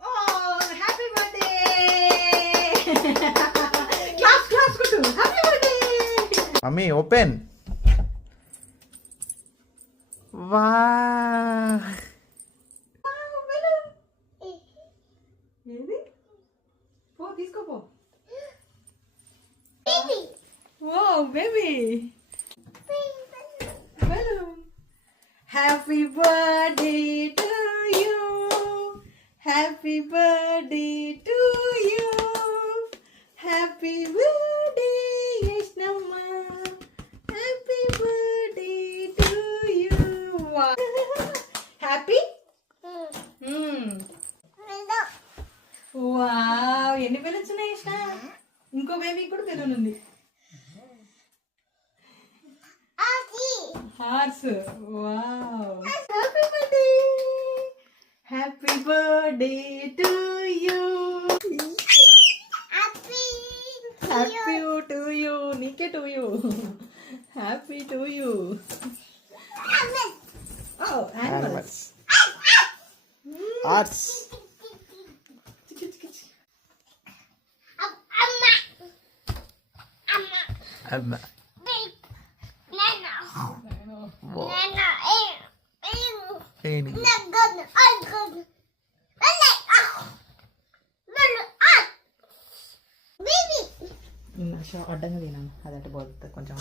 Oh, happy birthday! Clap, clap, kutu. Happy birthday! Mummy, open. Wow. ఏది పో తీసుకోపో Baby. ఓ baby balloon. Happy birthday to you. Happy birthday to you. Happy birthday, Yashnamma. Happy birthday to you. Wow. Happy? Wow ఎన్ని balloons ఉన్నాయి ఇష్ట ఇంకో baby కూడా balloon ఉంది horse wow happy birthday happy birthday to you happy to you నీకే to you happy to you oh animals Arts. Emma. Wow. Penny. అడ్డంగా తినాను అదంటే పోతుంది కొంచెం